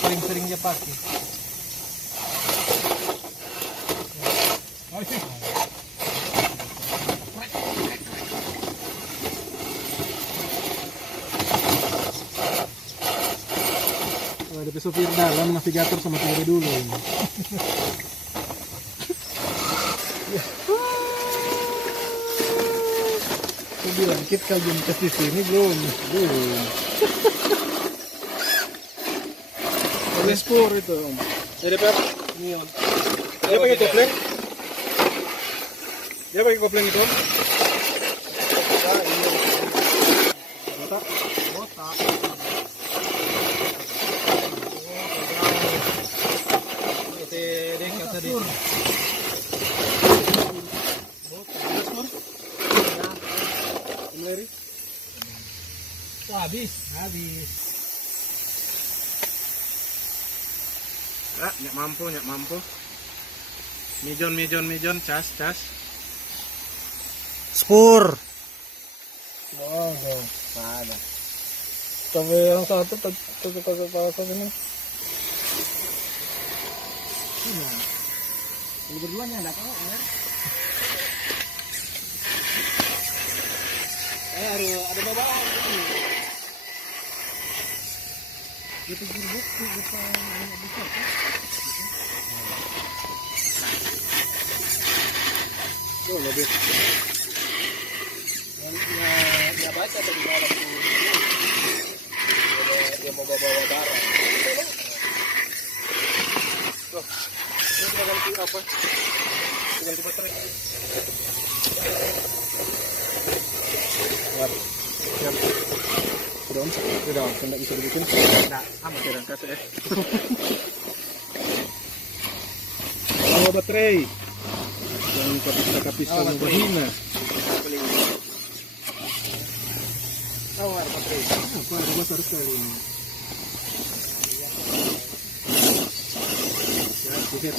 paling sering dia pakai. Ada sopir dalam, navigator sama TV dulu ini. Aku bilang kita belum ke sini belum. Ada spor itu om. Jadi Pak, Ini om. Dia pakai kopling. Dia pakai kopling itu om. Botak. botak. Ite dekat tadi. Habis. Ah, nyak mampu. Mijon, cas. Spur. Oh, ada. Coba yang satu tutup ini. Ini berduanya enggak tahu ya. Ada bawa. Itu gerbuk depan banyak besar kan? Oh, lebih. Dia baca tadi malam tuh. Dia mau bawa barang. Loh, ini kita ganti apa? Ganti baterai. Siap. Sudah, tidak bisa dibikin. Nah, amat ya kasih ya. Bawa baterai. Jangan kapis sama berhina. Awal baterai. Apa ada besar sekali ini. Ya, dihead.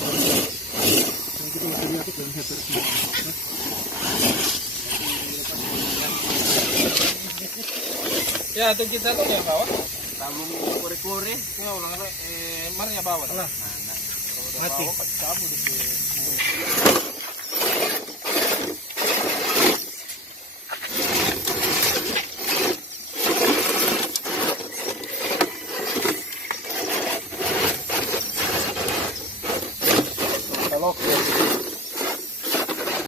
Yang kita masih lihat itu yang head semua. Ya, itu kita tuh yang bawa. Tabung kore-kore, ya ulang mar ya bawa. Nah, Mati. Bawa, cabut di sini.